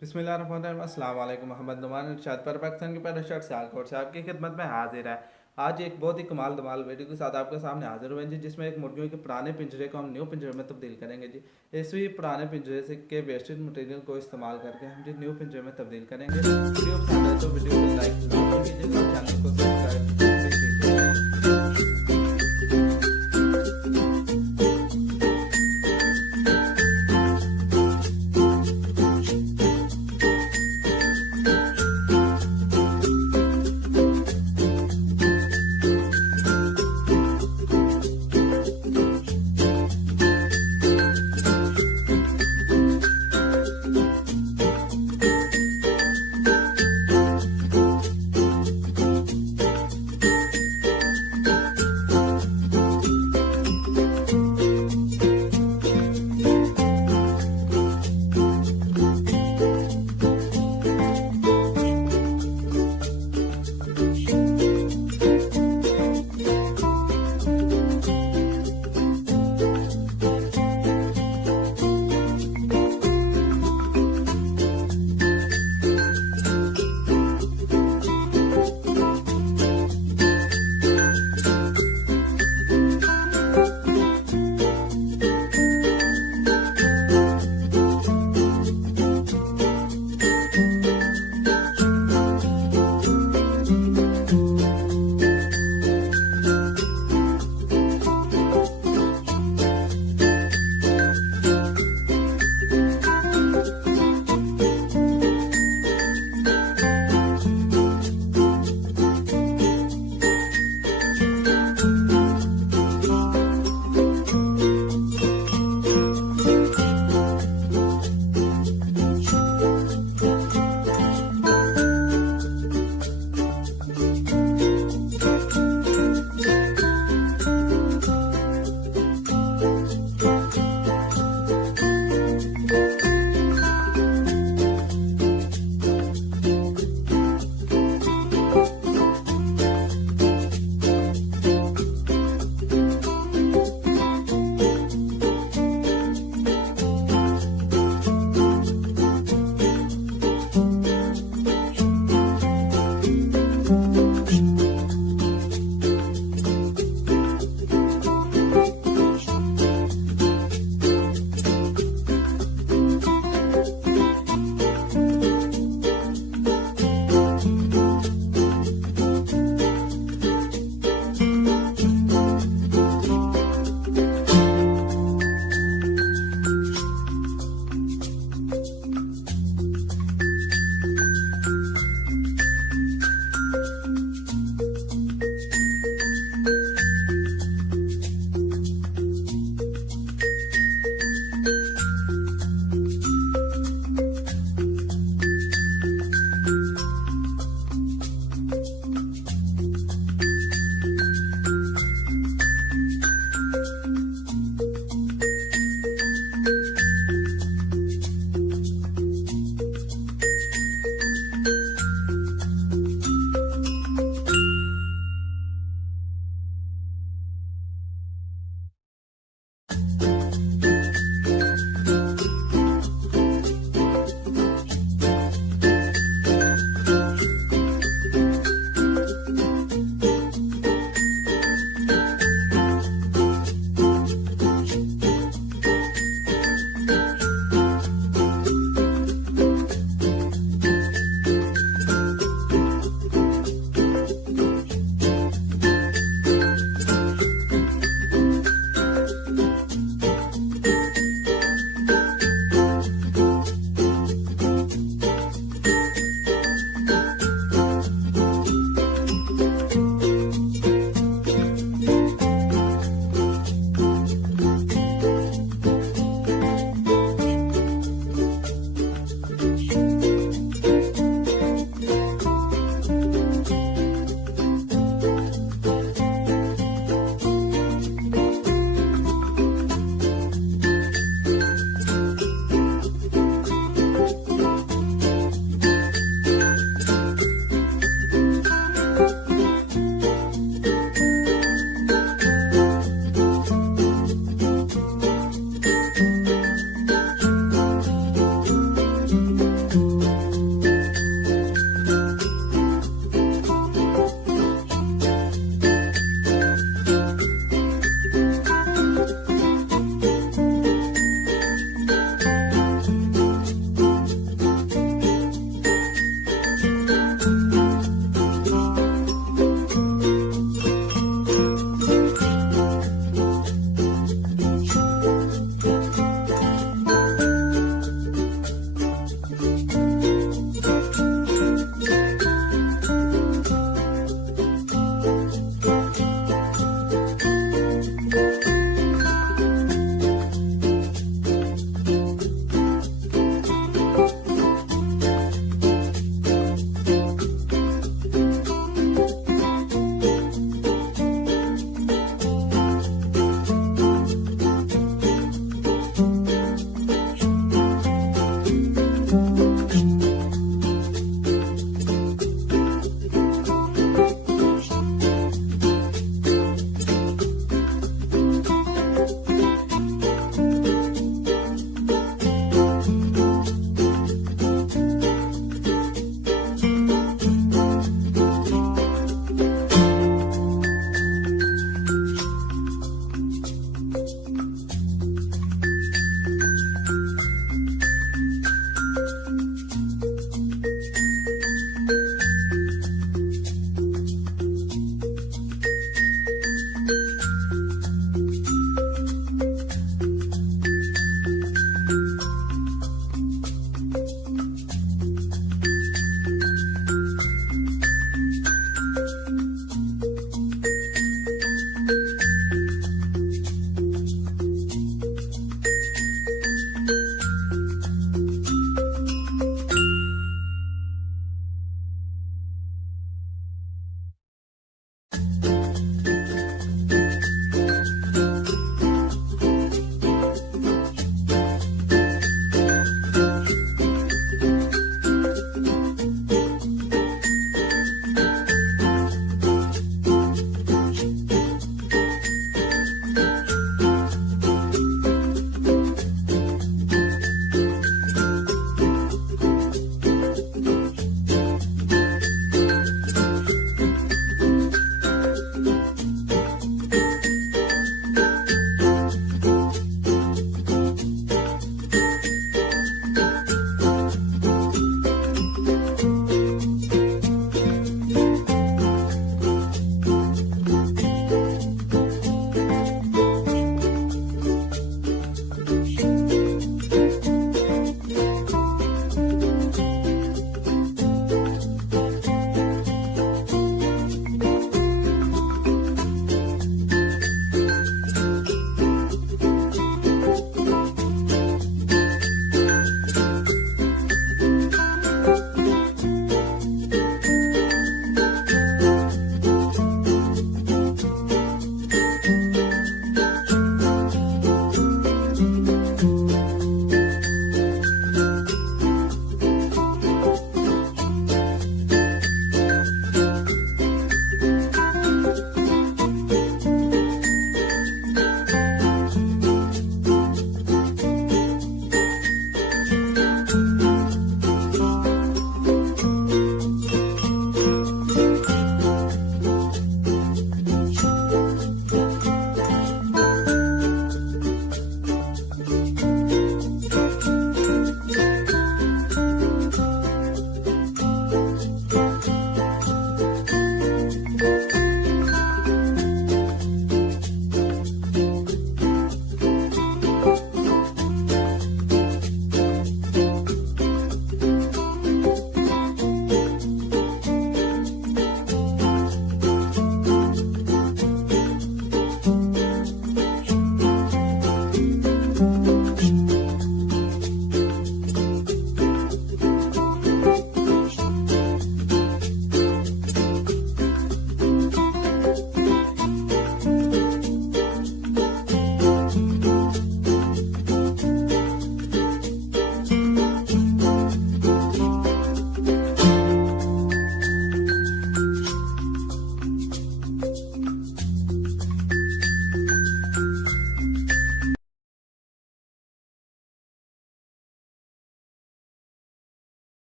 बिस्मिल्लाहिर्रहमानिर्रहीम। अस्सलाम वालेकुम। मोहम्मद नुमान इरशाद पर पाकिस्तान के पहले शर्ट सियालकोट से आपकी खिदमत में हाजिर है। आज एक बहुत ही कमाल धमाल वीडियो के साथ आपके सामने हाजिर हुए हैं जी, जिसमें एक मुर्गियों के पुराने पिंजरे को हम न्यू पिंजरे में तब्दील करेंगे जी। इसी पुराने पिंजरे से के वेस्टेड मटेरियल को इस्तेमाल करके हम जी न्यू पिंजरे में तब्दील करेंगे। वीडियो पसंद है तो वीडियो को लाइक कीजिएगा, चैनल को सब्सक्राइब कीजिएगा।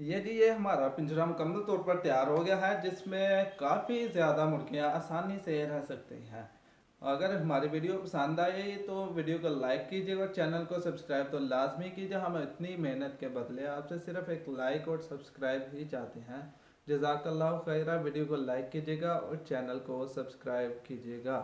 ये हमारा पिंजरा मुकम्मल तौर पर तैयार हो गया है, जिसमें काफ़ी ज़्यादा मुर्गियाँ आसानी से रह सकती हैं। अगर हमारी वीडियो पसंद आए तो वीडियो को लाइक कीजिएगा और चैनल को सब्सक्राइब तो लाजमी कीजिए। हम इतनी मेहनत के बदले आपसे सिर्फ एक लाइक और सब्सक्राइब ही चाहते हैं। जज़ाकल्लाहु खैरा। वीडियो को लाइक कीजिएगा और चैनल को सब्सक्राइब कीजिएगा।